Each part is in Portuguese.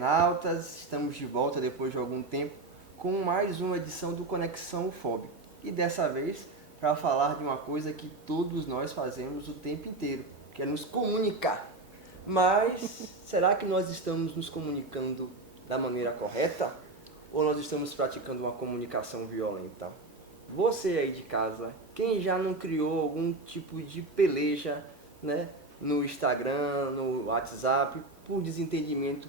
internautas, estamos de volta depois de algum tempo com mais uma edição do Conexão UFOB. E dessa vez para falar de uma coisa que todos nós fazemos o tempo inteiro, que é nos comunicar. Mas será que nós estamos nos comunicando da maneira correta? Ou nós estamos praticando uma comunicação violenta? Você aí de casa, quem já não criou algum tipo de peleja, né, no Instagram, no WhatsApp, por desentendimento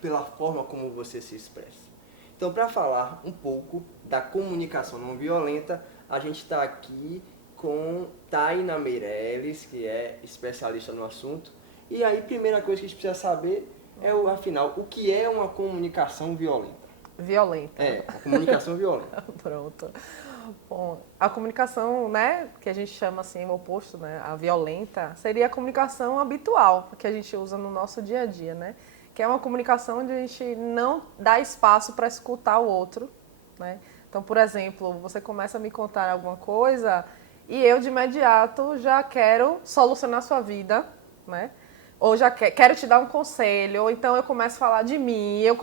pela forma como você se expressa? Então, para falar um pouco da comunicação não violenta, a gente está aqui com Taina Meirelles, que é especialista no assunto. E aí, primeira coisa que a gente precisa saber é, afinal, o que é uma comunicação violenta? Violenta. É, a comunicação violenta. Pronto. Bom, a comunicação, né, que a gente chama assim, o oposto, né, a violenta, seria a comunicação habitual, que a gente usa no nosso dia a dia, né? Que é uma comunicação onde a gente não dá espaço para escutar o outro, né? Então, por exemplo, você começa a me contar alguma coisa e eu, de imediato, já quero solucionar a sua vida, né? Ou já quero te dar um conselho, ou então eu começo a falar de mim, eu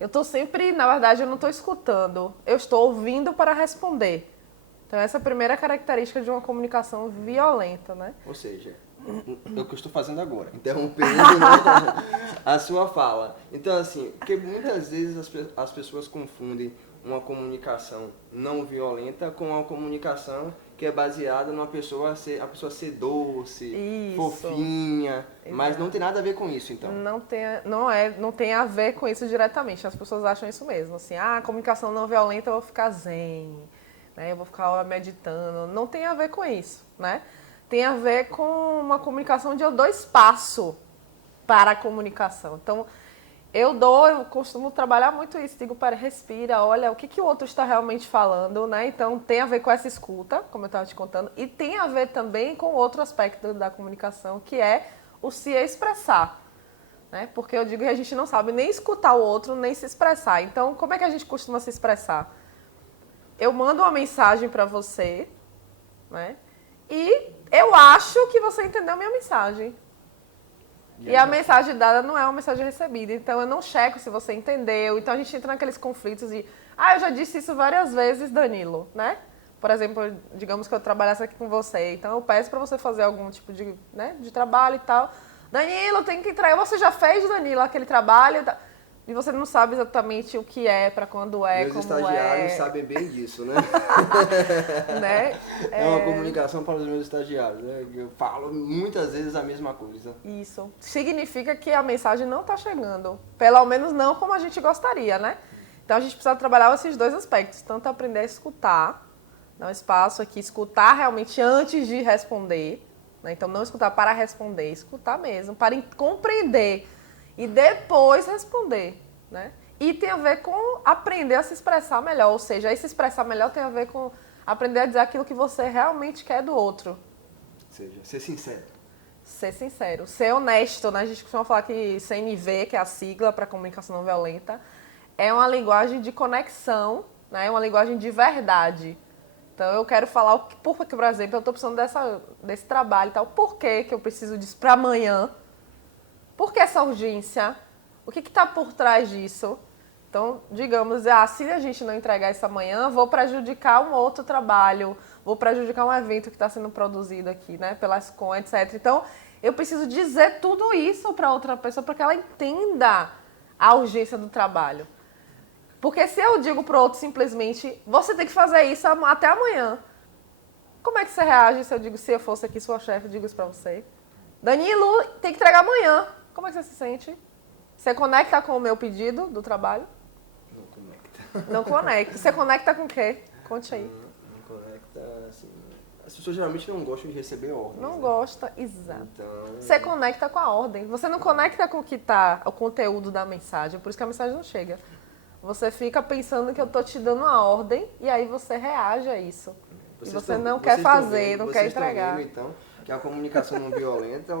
estou sempre, na verdade, eu não estou escutando, eu estou ouvindo para responder. Então, essa é a primeira característica de uma comunicação violenta, né? Ou seja, é o que eu estou fazendo agora, interrompendo, né, a sua fala. Então, assim, porque muitas vezes as pessoas confundem uma comunicação não violenta com uma comunicação que é baseada numa pessoa ser doce, Isso. fofinha, mas Exato. não tem nada a ver com isso, então. Não tem a ver com isso diretamente. As pessoas acham isso mesmo, assim, comunicação não violenta, eu vou ficar zen, né? Eu vou ficar meditando. Não tem a ver com isso, né? Tem a ver com uma comunicação onde eu dou espaço para a comunicação. Então, eu costumo trabalhar muito isso, digo, respira, olha, o que o outro está realmente falando, né? Então, tem a ver com essa escuta, como eu estava te contando, e tem a ver também com outro aspecto da comunicação, que é o se expressar, né? Porque eu digo que a gente não sabe nem escutar o outro, nem se expressar. Então, como é que a gente costuma se expressar? Eu mando uma mensagem para você, né? E eu acho que você entendeu a minha mensagem. E a mensagem dada não é uma mensagem recebida. Então, eu não checo se você entendeu. Então, a gente entra naqueles conflitos de... eu já disse isso várias vezes, Danilo, né? Por exemplo, digamos que eu trabalhasse aqui com você. Então, eu peço para você fazer algum tipo de, né, de trabalho e tal. Danilo, tem que entregar. Você já fez, Danilo, aquele trabalho? E você não sabe exatamente o que é, para quando é, Meus como estagiários é. sabem bem disso, né? Né? É uma comunicação para os meus estagiários, né? Eu falo muitas vezes a mesma coisa. Isso. Significa que a mensagem não está chegando. Pelo menos não como a gente gostaria, né? Então, a gente precisa trabalhar esses dois aspectos. Tanto aprender a escutar, dar um espaço aqui, escutar realmente antes de responder. Né? Então, não escutar para responder, escutar mesmo, para compreender e depois responder, né? E tem a ver com aprender a se expressar melhor. Ou seja, aí se expressar melhor tem a ver com aprender a dizer aquilo que você realmente quer do outro. Ou seja, ser sincero. Ser sincero, ser honesto, né? A gente costuma falar que CNV, que é a sigla para comunicação não violenta, é uma linguagem de conexão, né? É uma linguagem de verdade. Então, eu quero falar por exemplo, eu estou precisando desse trabalho e tal. Por que eu preciso disso para amanhã? Por que essa urgência? O que está por trás disso? Então, digamos, se a gente não entregar isso amanhã, vou prejudicar um outro trabalho, vou prejudicar um evento que está sendo produzido aqui, né, pela Ascom, etc. Então, eu preciso dizer tudo isso para outra pessoa para que ela entenda a urgência do trabalho. Porque se eu digo para o outro simplesmente, você tem que fazer isso até amanhã, como é que você reage se eu fosse aqui sua chefe, eu digo isso para você? Danilo, tem que entregar amanhã. Como é que você se sente? Você conecta com o meu pedido do trabalho? Não conecta. Não conecta. Você conecta com o quê? Conte aí. Não conecta, assim... As pessoas geralmente não gostam de receber ordens. Não né? gosta, exato. Então... Você conecta com a ordem. Você não conecta com o que tá, o conteúdo da mensagem. Por isso que a mensagem não chega. Você fica pensando que eu tô te dando uma ordem e aí você reage a isso. E você não quer fazer, não quer entregar. Vendo, então, que a comunicação não violenta,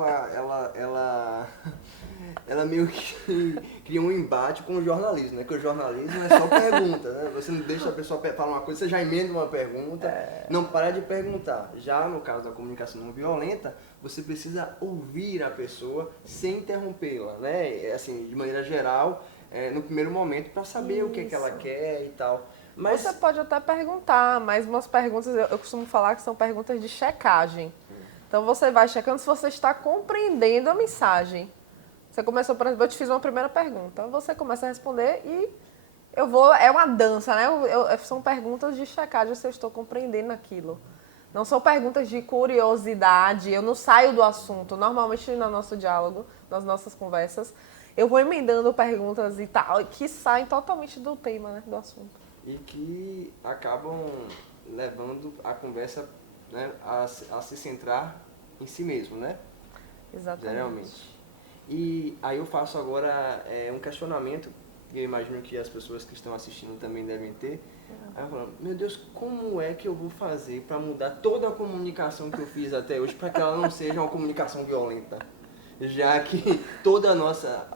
ela meio que cria um embate com o jornalismo, né? Que o jornalismo é só pergunta, né? Você não deixa a pessoa falar uma coisa, você já emenda uma pergunta, não para de perguntar. Já no caso da comunicação não violenta, você precisa ouvir a pessoa sem interrompê-la, né? Assim, de maneira geral, no primeiro momento, para saber o que é que ela quer e tal. Mas você pode até perguntar, mas umas perguntas, eu costumo falar que são perguntas de checagem. Então você vai checando se você está compreendendo a mensagem. Você começou, por exemplo, eu te fiz uma primeira pergunta, você começa a responder e eu vou, é uma dança, né? São perguntas de checagem se eu estou compreendendo aquilo. Não são perguntas de curiosidade, eu não saio do assunto. Normalmente no nosso diálogo, nas nossas conversas, eu vou emendando perguntas e tal, que saem totalmente do tema, né, do assunto. E que acabam levando a conversa, né, a se centrar em si mesmo, né? Exatamente. Geralmente. E aí eu faço agora um questionamento, que eu imagino que as pessoas que estão assistindo também devem ter. Aí eu falo, meu Deus, como é que eu vou fazer para mudar toda a comunicação que eu fiz até hoje para que ela não seja uma comunicação violenta? Já que toda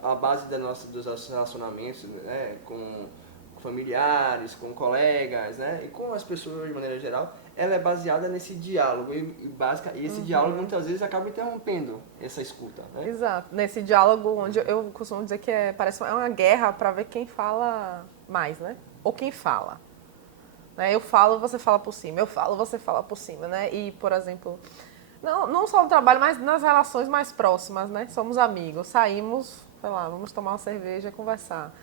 a base dos nossos relacionamentos, né, com familiares, com colegas, né, e com as pessoas de maneira geral, ela é baseada nesse diálogo e esse diálogo muitas vezes acaba interrompendo essa escuta, né? Exato, nesse diálogo onde eu costumo dizer que parece uma guerra para ver quem fala mais, né? Ou quem fala. Né? Eu falo, você fala por cima, eu falo, você fala por cima, né? E, por exemplo, não só no trabalho, mas nas relações mais próximas, né? Somos amigos, saímos, sei lá, vamos tomar uma cerveja e conversar.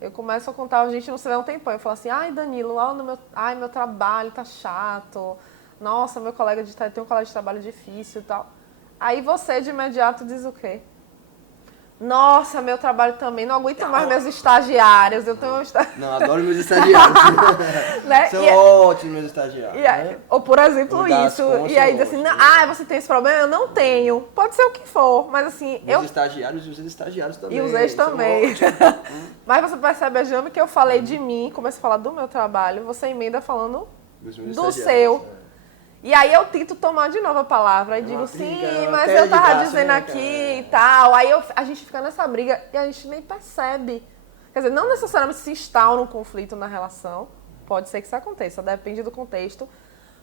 Eu começo a contar, a gente não se vê há um tempão. Eu falo assim, ai, Danilo, meu trabalho tá chato. Nossa, tem um colega de trabalho difícil e tal. Aí você, de imediato, diz o quê? Nossa, meu trabalho também, não aguento mais meus estagiários. Eu tenho Não, adoro meus estagiários. Né? São ótimos meus estagiários. Né? Ou, por exemplo, isso. E aí diz assim, você tem esse problema? Eu não tenho. Pode ser o que for, mas assim... Os estagiários e os ex-estagiários também. E os ex também. Mas você percebe, Jame, que eu falei de mim, comecei a falar do meu trabalho, você emenda falando do seu. E aí eu tento tomar de novo a palavra e digo, sim, mas eu tava dizendo aqui e tal. Aí a gente fica nessa briga e a gente nem percebe. Quer dizer, não necessariamente se instaura um conflito na relação. Pode ser que isso aconteça, depende do contexto.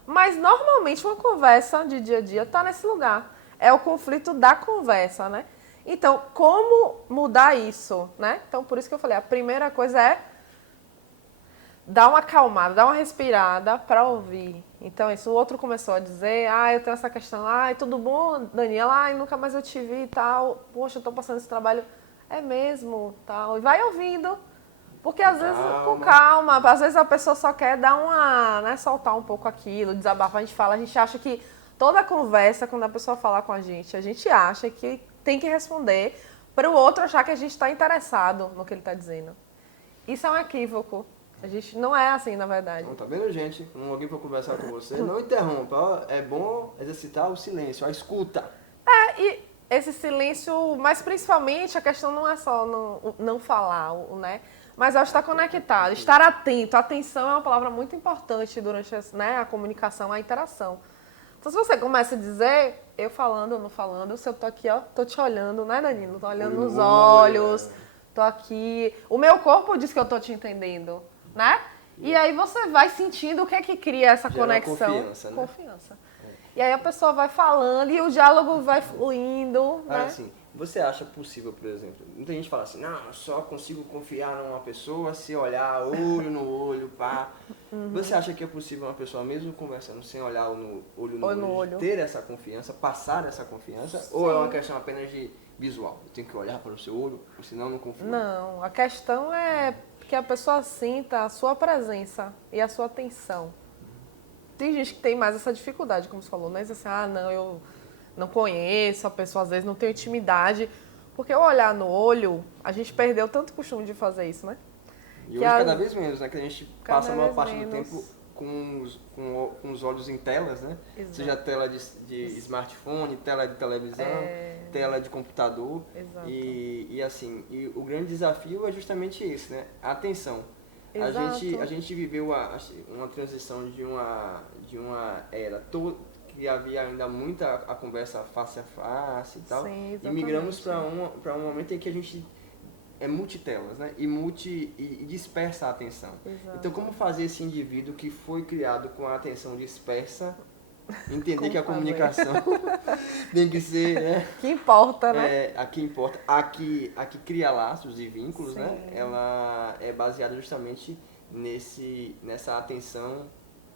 Mas normalmente uma conversa de dia a dia tá nesse lugar. É o conflito da conversa, né? Então, como mudar isso, né? Então, por isso que eu falei, a primeira coisa é dar uma acalmada, dar uma respirada para ouvir. Então, isso, o outro começou a dizer, eu tenho essa questão, tudo bom, Daniela? Nunca mais eu te vi e tal. Poxa, eu tô passando esse trabalho. É mesmo, tal. E vai ouvindo. Porque às vezes, com calma, às vezes a pessoa só quer dar soltar um pouco aquilo, desabafar, a gente acha que toda conversa, quando a pessoa fala com a gente acha que tem que responder para o outro achar que a gente está interessado no que ele está dizendo. Isso é um equívoco. A gente não é assim, na verdade. Não, tá vendo, gente? Quando alguém for conversar com você, não interrompa. É bom exercitar o silêncio, a escuta. E esse silêncio, mas principalmente a questão não é só não falar, né? Mas é estar conectado, estar atento. Atenção é uma palavra muito importante durante a comunicação, a interação. Então, se você começa a dizer, eu falando ou não falando, se eu tô aqui, ó, tô te olhando, né, Danilo? Tô olhando nos olhos, tô aqui. O meu corpo diz que eu tô te entendendo, né? E aí você vai sentindo o que é que cria essa conexão. Confiança, né? Confiança. E aí a pessoa vai falando e o diálogo vai fluindo, né? Assim, você acha possível, por exemplo, muita gente fala assim, não, eu só consigo confiar numa pessoa se olhar olho no olho, pá. Você acha que é possível uma pessoa, mesmo conversando sem olhar no olho, ter essa confiança, passar essa confiança? Sim. Ou é uma questão apenas de visual? Eu tenho que olhar para o seu olho, senão eu não confio? Não, a questão é que a pessoa sinta a sua presença e a sua atenção. Tem gente que tem mais essa dificuldade, como você falou, né? Assim, eu não conheço a pessoa, às vezes não tenho intimidade. Porque o olhar no olho, a gente perdeu tanto costume de fazer isso, né? E hoje cada vez menos, né? Que a gente passa a maior parte do tempo com os olhos em telas, né? Exato. Seja tela de smartphone, tela de televisão, tela de computador. Exato. E assim, o grande desafio é justamente esse, né? A atenção. A gente viveu uma transição de uma era e havia ainda muita a conversa face a face e tal. Sim, E exatamente. migramos para um momento em que a gente é multitelas, né? E dispersa a atenção. Exato. Então, como fazer esse indivíduo que foi criado com a atenção dispersa entender que a comunicação tem que ser, né? Que importa, né? A que importa, a que cria laços e vínculos, Sim. né? Ela é baseada justamente nessa atenção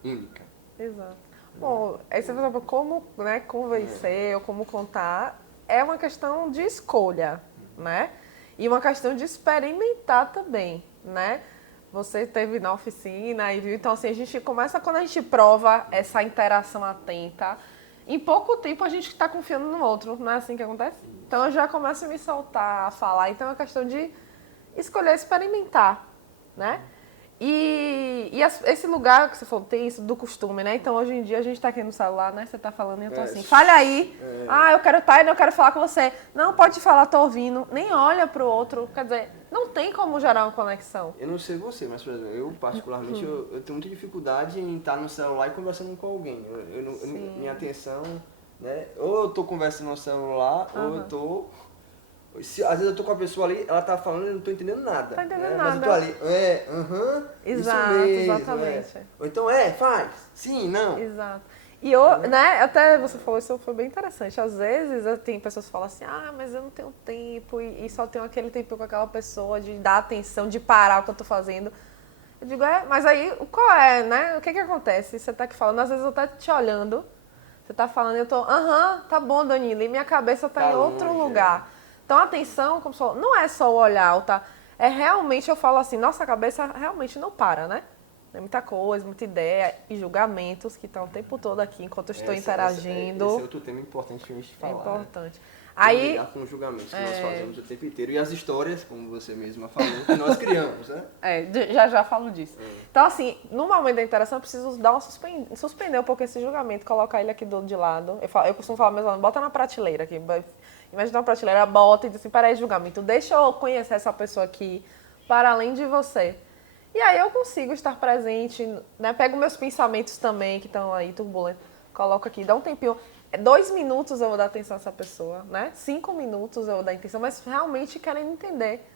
única. Exato. Bom, aí você falou como, né, convencer ou como contar é uma questão de escolha, né? E uma questão de experimentar também, né? Você esteve na oficina e viu, então assim, a gente começa quando a gente prova essa interação atenta, em pouco tempo a gente está confiando no outro, não é assim que acontece? Então eu já começo a me soltar, a falar, então é uma questão de escolher experimentar, né? Esse lugar que você falou, tem isso do costume, né? Então, hoje em dia, a gente tá aqui no celular, né? Você tá falando e eu tô assim, fale aí. Eu quero estar e não quero falar com você. Não, pode falar, tô ouvindo. Nem olha pro outro. Quer dizer, não tem como gerar uma conexão. Eu não sei você, mas, por exemplo, eu particularmente, eu tenho muita dificuldade em estar no celular e conversando com alguém. Minha atenção, né? Ou eu tô conversando no celular, ou eu tô... às vezes eu tô com a pessoa ali, ela tá falando e eu não tô entendendo nada. Tá entendendo nada. Mas eu tô ali, Exato, isso mesmo, exatamente. Ou então, faz, sim, não. Exato. E eu, né, até você falou isso, foi bem interessante. Às vezes tem pessoas que falam assim, mas eu não tenho tempo e só tenho aquele tempo com aquela pessoa de dar atenção, de parar o que eu tô fazendo. Eu digo, mas aí, qual é, né? O que acontece? Você tá aqui falando, às vezes eu tô te olhando, você tá falando e eu tô, tá bom, Danilo, e minha cabeça tá em outro lugar. Então, a atenção, como você falou, não é só o olhar, tá? É realmente, eu falo assim, nossa cabeça realmente não para, né? É muita coisa, muita ideia e julgamentos que estão o tempo todo aqui enquanto eu estou interagindo. Esse é outro tema importante que a gente falar. É importante. Né? Aí, lidar com os julgamentos que nós fazemos o tempo inteiro e as histórias, como você mesma falou, que nós criamos, né? Já falo disso. Então, assim, no momento da interação, eu preciso dar suspender um pouco esse julgamento, colocar ele aqui de lado. Eu costumo falar mesmo, bota na prateleira aqui. Imagina uma prateleira, bota e diz assim, peraí, julgamento, deixa eu conhecer essa pessoa aqui, para além de você. E aí eu consigo estar presente, né? Pego meus pensamentos também, que estão aí turbulentos, coloco aqui, dá um tempinho. 2 minutos eu vou dar atenção a essa pessoa, né? 5 minutos eu vou dar atenção, mas realmente querendo entender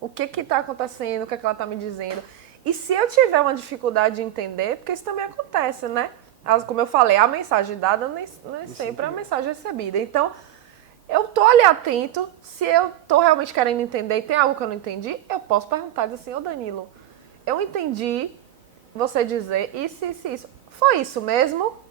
o que está acontecendo, o que ela está me dizendo. E se eu tiver uma dificuldade de entender, porque isso também acontece, né? Como eu falei, a mensagem dada não é sempre a mensagem recebida. Então, eu tô ali atento, se eu tô realmente querendo entender e tem algo que eu não entendi, eu posso perguntar, dizer assim, Danilo, eu entendi você dizer isso. Foi isso mesmo?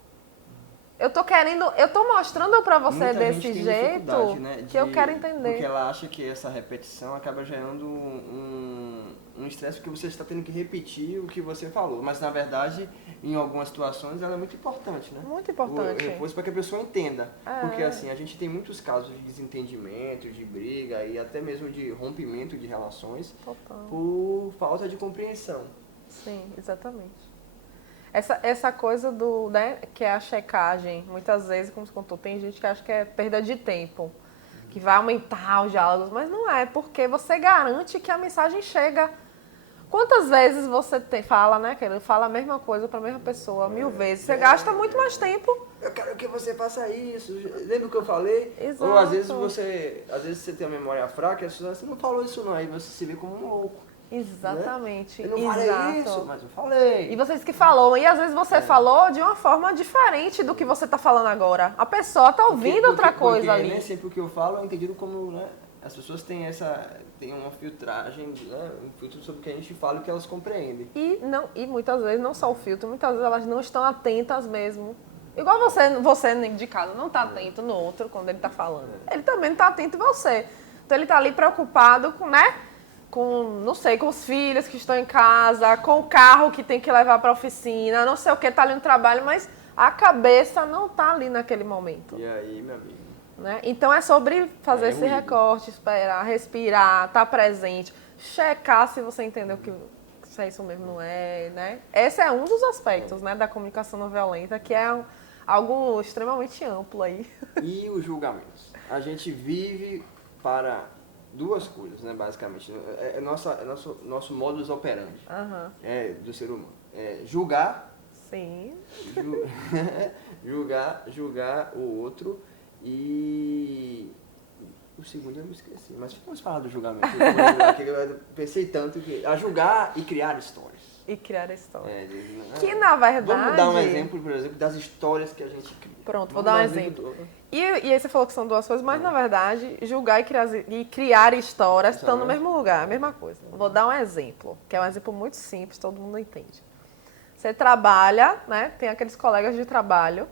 Eu tô mostrando pra você desse jeito, né, que eu quero entender. Porque ela acha que essa repetição acaba gerando um estresse, porque você está tendo que repetir o que você falou. Mas, na verdade, em algumas situações, ela é muito importante, né? Muito importante. O reforço para que a pessoa entenda. Porque, assim, a gente tem muitos casos de desentendimento, de briga e até mesmo de rompimento de relações por falta de compreensão. Sim, exatamente. Essa coisa né, que é a checagem, muitas vezes, como você contou, tem gente que acha que é perda de tempo, que vai aumentar os diálogos, mas não é, porque você garante que a mensagem chega. Quantas vezes você fala, né, querido? Fala a mesma coisa para a mesma pessoa 1000 vezes. Você gasta muito mais tempo. Eu quero que você faça isso. Lembra o que eu falei? Exato. Ou às vezes você tem a memória fraca e você não falou isso não, aí você se vê como um louco. Exatamente. Né? Eu não falei isso, mas eu falei. E você disse que falou. E às vezes você falou de uma forma diferente do que você está falando agora. A pessoa está ouvindo outra coisa ali. Nem sempre o que eu falo é entendido como, né? As pessoas têm uma filtragem, né? Um filtro sobre o que a gente fala e o que elas compreendem. E muitas vezes, não só o filtro, muitas vezes elas não estão atentas mesmo. Igual você de casa, não está atento no outro quando ele está falando. Ele também não está atento em você. Então ele está ali preocupado com, né? Não sei, com os filhos que estão em casa, com o carro que tem que levar para a oficina, não sei o que, está ali no trabalho, mas a cabeça não está ali naquele momento. E aí, meu amigo? Né? Então é sobre fazer esse recorte, esperar, respirar, estar presente, checar se você entendeu se é isso mesmo, não é, né? Esse é um dos aspectos, né, da comunicação não violenta, que é algo extremamente amplo aí. E os julgamentos? A gente vive para duas coisas, né, basicamente. Nosso modus operandi do ser humano. Julgar Sim. Ju- julgar o outro e... O segundo eu me esqueci, mas vamos falar do julgamento. Eu pensei tanto que... A julgar e criar histórias. E criar a história. É, Que, na verdade... Vamos dar um exemplo, por exemplo, das histórias que a gente cria. Pronto, vou Vamos dar um um exemplo. E aí você falou que são duas coisas, mas na verdade, julgar e criar histórias estão no mesmo lugar, a mesma coisa. Vou dar um exemplo, que é um exemplo muito simples, todo mundo entende. Você trabalha, né? Tem aqueles colegas de trabalho,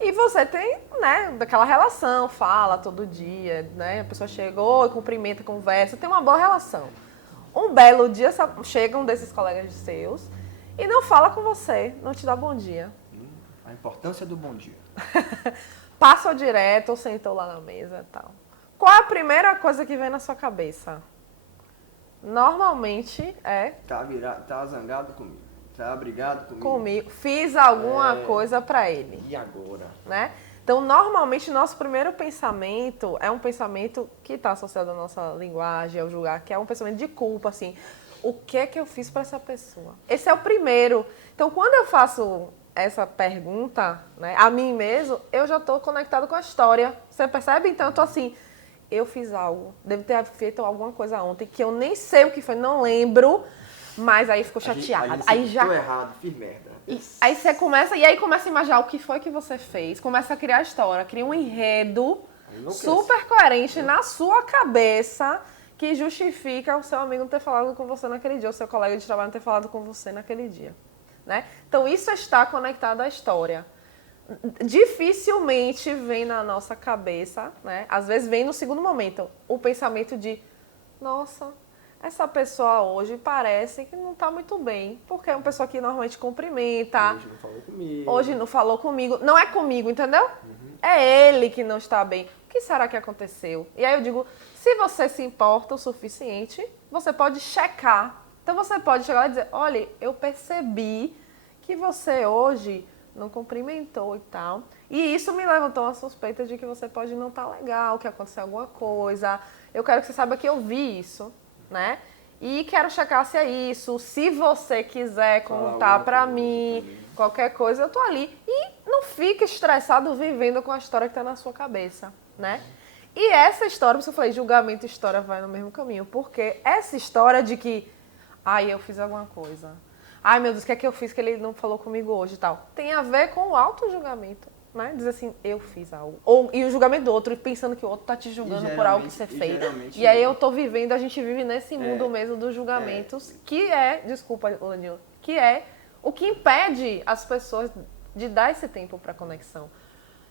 e você tem, né, daquela relação, fala todo dia, né? A pessoa chegou, cumprimenta, conversa, tem uma boa relação. Um belo dia chega um desses colegas seus e não fala com você, não te dá bom dia. A importância do bom dia. Passou direto ou sentou lá na mesa e tal. Qual é a primeira coisa que vem na sua cabeça? Normalmente é... Tá zangado comigo. Tá brigado comigo. Comigo. Fiz alguma coisa pra ele. E agora? Né? Então, normalmente, nosso primeiro pensamento é um pensamento que está associado à nossa linguagem, ao julgar, que é um pensamento de culpa, assim. O que é que eu fiz para essa pessoa? Esse é o primeiro. Então, quando eu faço essa pergunta, né, a mim mesmo, eu já estou conectado com a história. Você percebe? Então, eu estou assim, eu fiz algo, devo ter feito alguma coisa ontem, que eu nem sei o que foi, não lembro, mas aí ficou chateada. Aí já... Tô errado, fiz merda. Aí você começa, e aí começa a imaginar o que foi que você fez, começa a criar a história, cria um enredo super coerente na sua cabeça que justifica o seu amigo não ter falado com você naquele dia, o seu colega de trabalho não ter falado com você naquele dia, né? Então isso está conectado à história. Dificilmente vem na nossa cabeça, né? Às vezes vem no segundo momento, o pensamento de, nossa, essa pessoa hoje parece que não está muito bem, porque é uma pessoa que normalmente cumprimenta. Hoje não falou comigo. Hoje não falou comigo. Não é comigo, entendeu? É ele que não está bem. O que será que aconteceu? E aí eu digo, se você se importa o suficiente, você pode checar. Então você pode chegar lá e dizer, olha, eu percebi que você hoje não cumprimentou e tal. E isso me levantou a suspeita de que você pode não estar legal, que aconteceu alguma coisa. Eu quero que você saiba que eu vi isso, né? E quero checar se é isso. Se você quiser contar pra mim, qualquer coisa, eu tô ali. E não fique estressado vivendo com a história que tá na sua cabeça, né? E essa história, por isso eu falei, julgamento e história vai no mesmo caminho. Porque essa história de que, ai, eu fiz alguma coisa. Ai, meu Deus, o que é que eu fiz que ele não falou comigo hoje e tal? Tem a ver com o auto-julgamento. Né? Diz assim, eu fiz algo. E o julgamento do outro, pensando que o outro tá te julgando por algo que você fez. E aí eu tô vivendo, a gente vive nesse mundo mesmo dos julgamentos, que é, desculpa, Lanil, que é o que impede as pessoas de dar esse tempo pra conexão.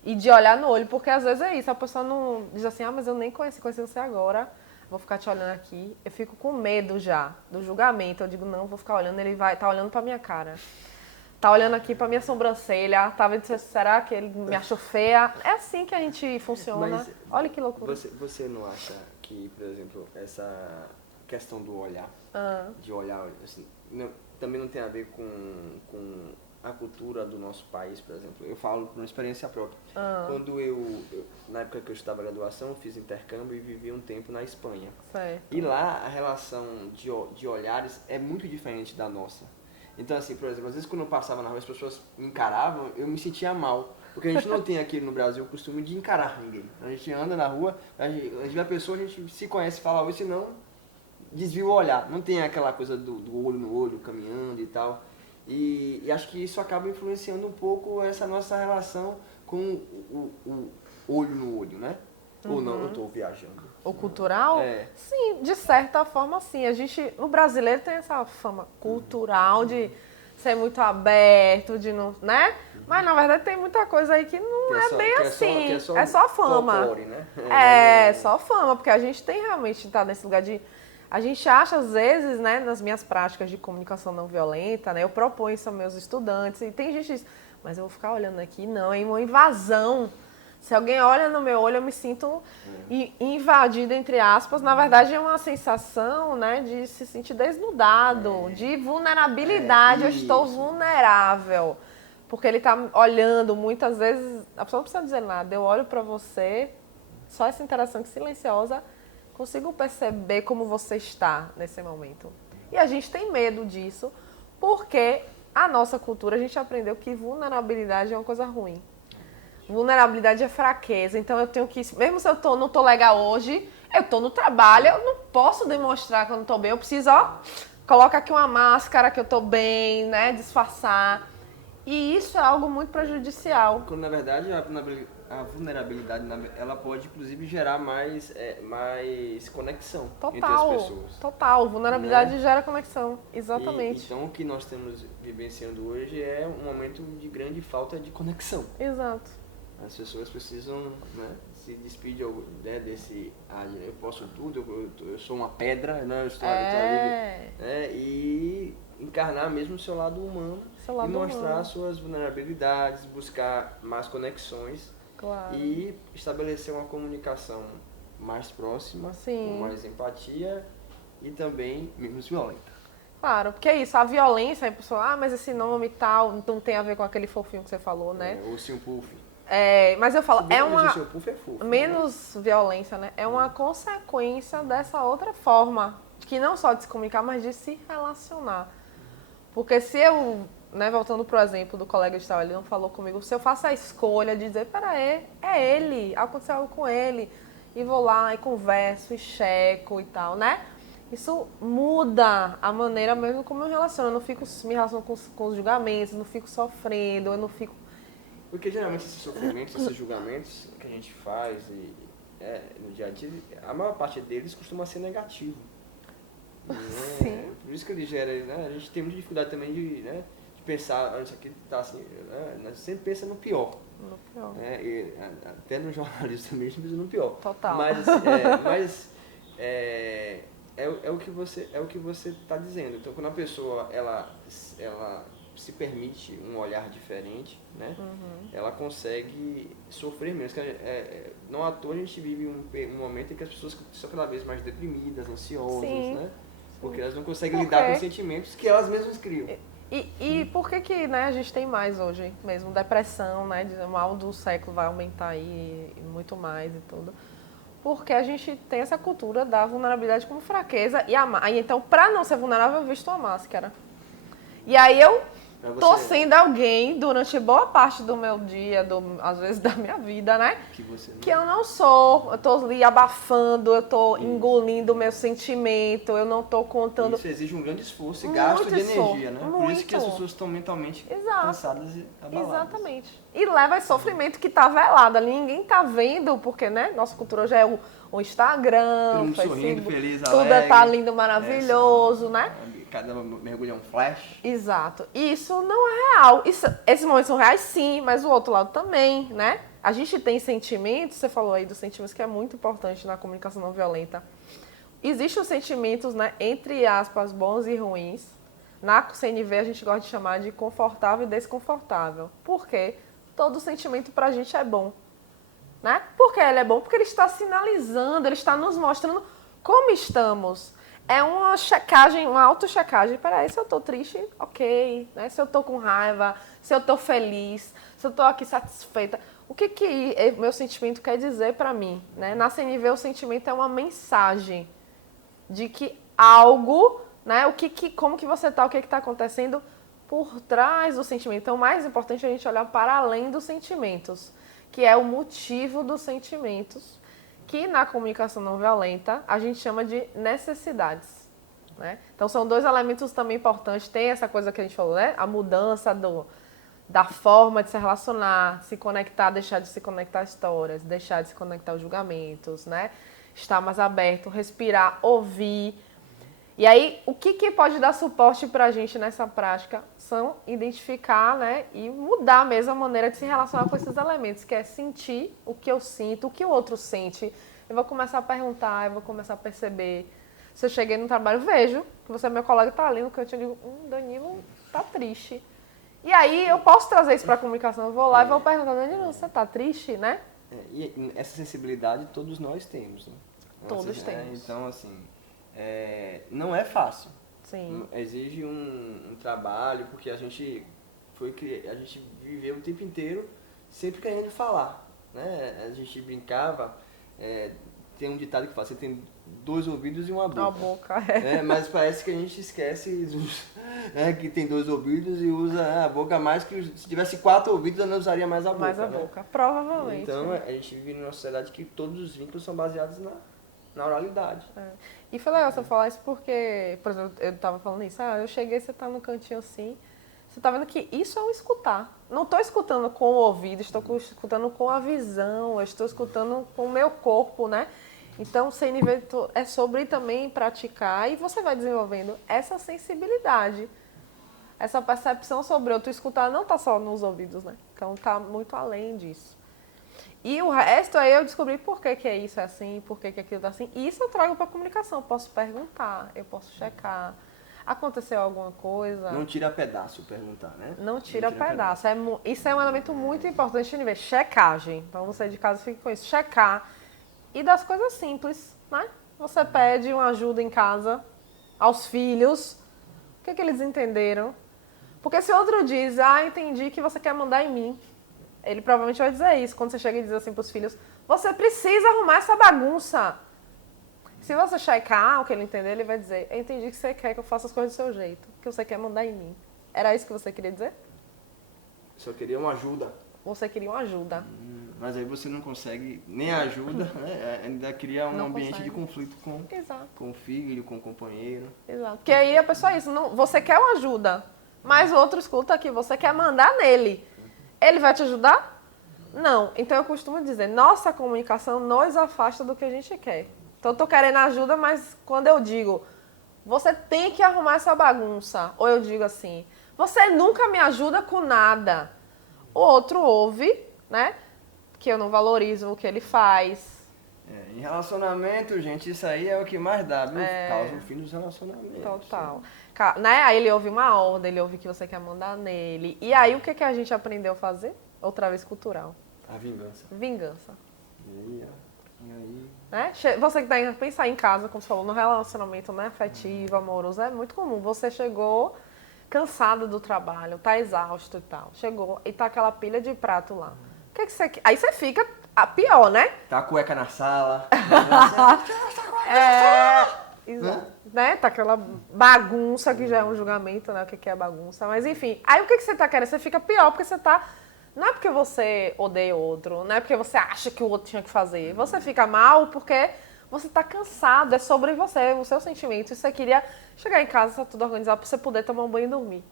E de olhar no olho, porque às vezes é isso, a pessoa não diz assim, ah, mas eu nem conheci você agora, vou ficar te olhando aqui. Eu fico com medo já do julgamento, eu digo, não, vou ficar olhando, ele vai tá olhando pra minha cara. Tá olhando aqui pra minha sobrancelha, tá vendo, será que ele me achou feia? É assim que a gente funciona. Mas olha que loucura. Você não acha que, por exemplo, essa questão do olhar, de olhar, assim, também não tem a ver com a cultura do nosso país, por exemplo? Eu falo por uma experiência própria. Quando na época que eu estudava graduação, eu fiz intercâmbio e vivi um tempo na Espanha. Certo. E lá a relação de olhares é muito diferente da nossa. Então, assim, por exemplo, às vezes quando eu passava na rua, as pessoas me encaravam, eu me sentia mal. Porque a gente não tem aqui no Brasil o costume de encarar ninguém. A gente anda na rua, a gente vê a pessoa, a gente se conhece, fala oi, senão desvia o olhar. Não tem aquela coisa do olho no olho, caminhando e tal. E acho que isso acaba influenciando um pouco essa nossa relação com o olho no olho, né? Ou não, eu estou viajando. O cultural? É. Sim, de certa forma, sim. A gente, o brasileiro tem essa fama cultural de ser muito aberto, de não, né? Mas, na verdade, tem muita coisa aí que não é bem assim. É só fama. Folclore, né? É, só fama, porque a gente tem realmente tá nesse lugar de... A gente acha, às vezes, né, nas minhas práticas de comunicação não violenta, né, eu proponho isso aos meus estudantes, e tem gente que diz, mas eu vou ficar olhando aqui? Não, é uma invasão. Se alguém olha no meu olho, eu me sinto invadida, entre aspas. Na verdade, é uma sensação, né, de se sentir desnudado, de vulnerabilidade. Eu estou vulnerável. Porque ele está olhando, muitas vezes, a pessoa não precisa dizer nada. Eu olho para você, só essa interação silenciosa, consigo perceber como você está nesse momento. E a gente tem medo disso, porque a nossa cultura, a gente aprendeu que vulnerabilidade é uma coisa ruim. Vulnerabilidade é fraqueza, então eu tenho que, mesmo se eu não tô legal hoje, eu tô no trabalho, eu não posso demonstrar que eu não tô bem, eu preciso, coloca aqui uma máscara que eu tô bem, né, disfarçar. E isso é algo muito prejudicial. Quando, na verdade, a vulnerabilidade ela pode, inclusive, gerar mais conexão entre as pessoas. Total. Vulnerabilidade Né? gera conexão, exatamente. Então, o que nós estamos vivenciando hoje é um momento de grande falta de conexão. Exato. As pessoas precisam, né, se despedir, né, desse, eu posso tudo, eu sou uma pedra, né, eu estou ali, né, e encarnar mesmo o seu lado humano e mostrar suas vulnerabilidades, buscar mais conexões e estabelecer uma comunicação mais próxima, com mais empatia e também menos violenta. Claro, porque é isso, a violência, a pessoa, mas esse nome e tal, não tem a ver com aquele fofinho que você falou, né? Ou sim um puff. Mas eu falo, é uma fofo, menos, né? Violência, né? É uma consequência dessa outra forma, que não só de se comunicar, mas de se relacionar. Porque se eu, né, voltando pro exemplo do colega de trabalho, ele não falou comigo, se eu faço a escolha de dizer, peraí, é ele, aconteceu algo com ele, e vou lá e converso e checo e tal, né? Isso muda a maneira mesmo como eu relaciono. Eu não fico me relacionando com os julgamentos, não fico sofrendo, eu não fico... Porque geralmente esses sofrimentos, esses julgamentos que a gente faz no dia a dia, a maior parte deles costuma ser negativo. Sim. Por isso que ele gera, né? A gente tem muita dificuldade também de pensar, isso aqui tá assim, né? Nós sempre pensa no pior. No pior. Até no jornalismo também a gente pensa no pior. Total. Mas é o que você está dizendo. Então quando a pessoa ela se permite um olhar diferente, né? Ela consegue sofrer menos. Não à toa a gente vive um momento em que as pessoas são cada vez mais deprimidas, ansiosas, né? Porque elas não conseguem lidar com os sentimentos que elas mesmas criam. E por que, né, a gente tem mais hoje mesmo? Depressão, né? O mal do século vai aumentar aí e muito mais e tudo. Porque a gente tem essa cultura da vulnerabilidade como fraqueza. E então, pra não ser vulnerável, eu visto uma máscara. E aí eu tô sendo alguém durante boa parte do meu dia, às vezes da minha vida, né? Que eu não sou. Eu tô ali abafando, eu tô engolindo o meu sentimento, eu não tô contando. Isso exige um grande esforço e gasto de energia, né? Por isso que as pessoas estão mentalmente cansadas e abaladas. Exatamente. E leva a esse sofrimento que tá velado ali. Ninguém tá vendo, porque, né? Nossa cultura já é o Instagram, o Facebook, sorrindo, feliz, tudo alegre, tá lindo, maravilhoso, né? Cada mergulho é um flash. Exato. E isso não é real. Esses momentos são reais, sim, mas o outro lado também, né? A gente tem sentimentos, você falou aí dos sentimentos, que é muito importante na comunicação não violenta. Existem os sentimentos, né, entre aspas, bons e ruins. Na CNV a gente gosta de chamar de confortável e desconfortável. Por quê? Todo sentimento pra gente é bom. Né? Por que ele é bom? Porque ele está sinalizando, ele está nos mostrando como estamos. É uma checagem, uma auto-checagem. Peraí, se eu tô triste, ok. Né? Se eu tô com raiva, se eu tô feliz, se eu tô aqui satisfeita. O que meu sentimento quer dizer pra mim? Né? Na CNV, o sentimento é uma mensagem de que algo, né? Como que você tá, o que tá acontecendo por trás do sentimento. Então, o mais importante é a gente olhar para além dos sentimentos, que é o motivo dos sentimentos, que na comunicação não violenta a gente chama de necessidades. Né? Então são dois elementos também importantes. Tem essa coisa que a gente falou, né? A mudança da forma de se relacionar, se conectar, deixar de se conectar a histórias, deixar de se conectar aos julgamentos, né? Estar mais aberto, respirar, ouvir. E aí, o que pode dar suporte pra gente nessa prática são identificar, né, e mudar mesmo a maneira de se relacionar com esses elementos, que é sentir o que eu sinto, o que o outro sente. Eu vou começar a perguntar, eu vou começar a perceber. Se eu cheguei no trabalho, vejo que você é meu colega, tá ali no cantinho, eu digo, Danilo tá triste. E aí, eu posso trazer isso pra comunicação, eu vou lá e vou perguntar, Danilo, você tá triste, né? E essa sensibilidade todos nós temos, né? Todos temos. Então, assim... não é fácil. Sim. Exige um trabalho, porque a gente viveu o tempo inteiro sempre querendo falar, né? A gente brincava, tem um ditado que fala, você tem 2 ouvidos e uma boca. A boca, Mas parece que a gente esquece que tem 2 ouvidos e usa a boca mais que se tivesse 4 ouvidos eu não usaria mais a boca. Mais a boca, provavelmente. Então a gente vive numa sociedade que todos os vínculos são baseados na oralidade. E foi legal você falar isso porque, por exemplo, eu tava falando isso, eu cheguei, você tá no cantinho assim, você tá vendo que isso é um escutar. Não estou escutando com o ouvido, estou escutando com a visão, eu estou escutando com o meu corpo, né? Então, sem nível, é sobre também praticar e você vai desenvolvendo essa sensibilidade, essa percepção sobre outro. Escutar não está só nos ouvidos, né? Então, está muito além disso. E o resto aí eu descobri por que é isso, é assim, por que aquilo tá assim. E isso eu trago para a comunicação. Eu posso perguntar, eu posso checar. Aconteceu alguma coisa? Não tira pedaço perguntar, né? Não tira pedaço. Isso é um elemento muito importante de ver. Checagem. Então você de casa fica com isso. Checar. E das coisas simples, né? Você pede uma ajuda em casa aos filhos. O que eles entenderam? Porque se outro diz, entendi que você quer mandar em mim. Ele provavelmente vai dizer isso. Quando você chega e diz assim pros filhos, você precisa arrumar essa bagunça. Se você checar o que ele entender, ele vai dizer, eu entendi que você quer que eu faça as coisas do seu jeito. Que você quer mandar em mim. Era isso que você queria dizer? Só queria uma ajuda. Você queria uma ajuda. Mas aí você não consegue nem ajuda, né? Ainda cria um ambiente de conflito com o filho, com o companheiro. Exato. Porque aí a pessoa é isso, você quer uma ajuda, mas o outro escuta que você quer mandar nele. Ele vai te ajudar? Não. Então eu costumo dizer, nossa comunicação nos afasta do que a gente quer. Então eu tô querendo ajuda, mas quando eu digo, você tem que arrumar essa bagunça, ou eu digo assim, você nunca me ajuda com nada. O outro ouve, né? Que eu não valorizo o que ele faz. Em relacionamento, gente, isso aí é o que mais dá, viu? Causa o fim dos relacionamentos. Total. Né? Aí ele ouve uma ordem, ele ouve que você quer mandar nele. E aí o que a gente aprendeu a fazer? Outra vez cultural. A vingança. Vingança. E aí? Né? Você que tá indo pensar em casa, como você falou, no relacionamento, né, afetivo, amoroso, é muito comum. Você chegou cansado do trabalho, tá exausto e tal. Chegou e tá aquela pilha de prato lá. O que você quer? Aí você fica pior, né? Tá a cueca na sala. Exato. Né? Tá aquela bagunça que já é um julgamento, né? O que é bagunça. Mas enfim, aí o que você tá querendo? Você fica pior porque você tá... Não é porque você odeia o outro, não é porque você acha que o outro tinha que fazer. Você fica mal porque você tá cansado, é sobre você, o seu sentimento. E você queria chegar em casa, tá tudo organizado, pra você poder tomar um banho e dormir.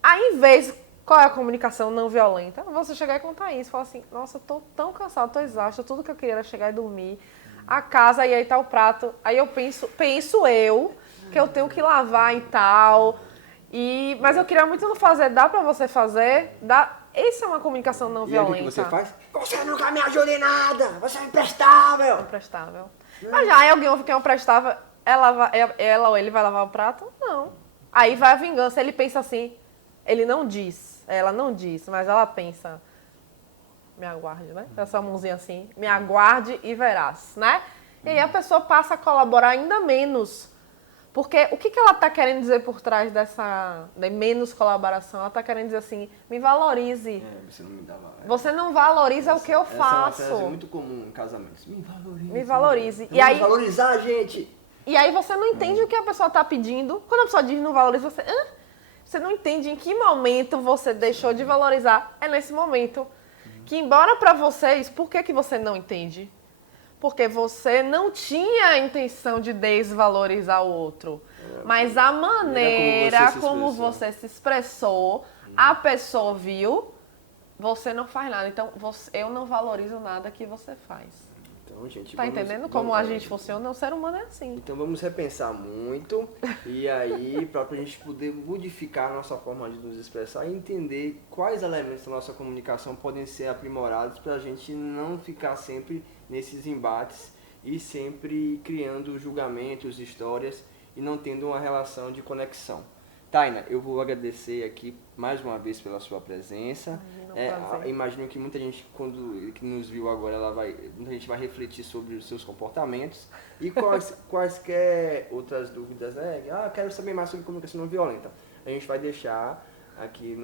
Aí, em vez, qual é a comunicação não violenta? Você chegar e contar isso, falar assim, nossa, eu tô tão cansado, tô exausta, tudo que eu queria era chegar e dormir. A casa, e aí tá o prato. Aí eu penso eu, que eu tenho que lavar e tal. Mas eu queria muito não fazer, dá pra você fazer? Dá. Isso é uma comunicação não violenta. E aí o que você faz? Você nunca me ajuda em nada, você é imprestável. Imprestável. Mas já aí alguém ouve que é imprestável, ela ou ele vai lavar o prato? Não. Aí vai a vingança, ele pensa assim, ele não diz, ela não diz, mas ela pensa, me aguarde, né? Essa mãozinha assim, me aguarde e verás, né? E aí a pessoa passa a colaborar ainda menos. Porque o que ela está querendo dizer por trás dessa menos colaboração? Ela está querendo dizer assim, me valorize. Você não me dá valor. Você não valoriza o que eu faço. Essa é uma frase muito comum em casamentos. Me valorize. Me valorize. E aí, valorizar a gente. E aí você não entende o que a pessoa está pedindo. Quando a pessoa diz não valoriza, você não entende em que momento você deixou de valorizar. É nesse momento. Que embora para vocês, por que você não entende? Porque você não tinha a intenção de desvalorizar o outro. Mas a maneira como você se expressou, a pessoa viu, você não faz nada. Então, eu não valorizo nada que você faz. Então, gente, tá entendendo como a gente funciona? O ser humano é assim. Então vamos repensar muito e aí para a gente poder modificar a nossa forma de nos expressar e entender quais elementos da nossa comunicação podem ser aprimorados para a gente não ficar sempre nesses embates e sempre criando julgamentos, histórias e não tendo uma relação de conexão. Taina, eu vou agradecer aqui mais uma vez pela sua presença. Imagino que muita gente, que nos viu agora, muita gente vai refletir sobre os seus comportamentos e quaisquer outras dúvidas, né? Quero saber mais sobre comunicação não violenta. A gente vai deixar aqui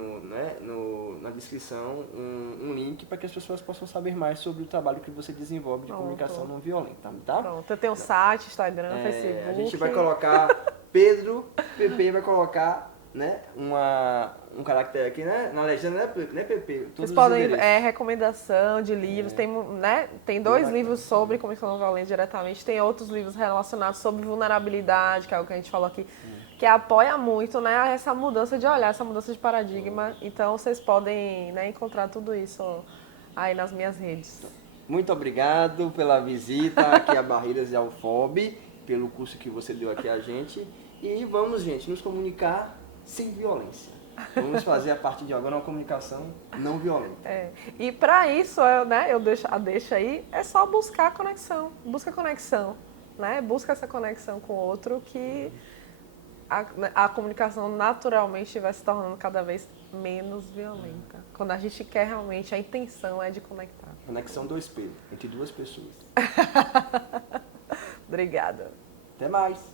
na descrição um link para que as pessoas possam saber mais sobre o trabalho que você desenvolve de comunicação não violenta, tá? Pronto, eu tenho site, Instagram, Facebook. A gente vai colocar, PP vai colocar, né, um caractere aqui, né, na legenda, né, PP? Vocês podem, recomendação de livros, tem 2 livros sobre comunicação não violenta diretamente, tem outros livros relacionados sobre vulnerabilidade, que é o que a gente falou aqui, que apoia muito, né, essa mudança de olhar, essa mudança de paradigma. Então, vocês podem, né, encontrar tudo isso aí nas minhas redes. Muito obrigado pela visita aqui a Barreiras e ao FOB, pelo curso que você deu aqui a gente. E vamos, gente, nos comunicar sem violência. Vamos fazer a partir de agora uma comunicação não violenta. E para isso, eu deixo aí, é só buscar conexão. Busca conexão, né? Busca essa conexão com o outro que a comunicação naturalmente vai se tornando cada vez menos violenta. Quando a gente quer realmente, a intenção é de conectar. Conexão do espelho, entre 2 pessoas. Obrigada. Até mais.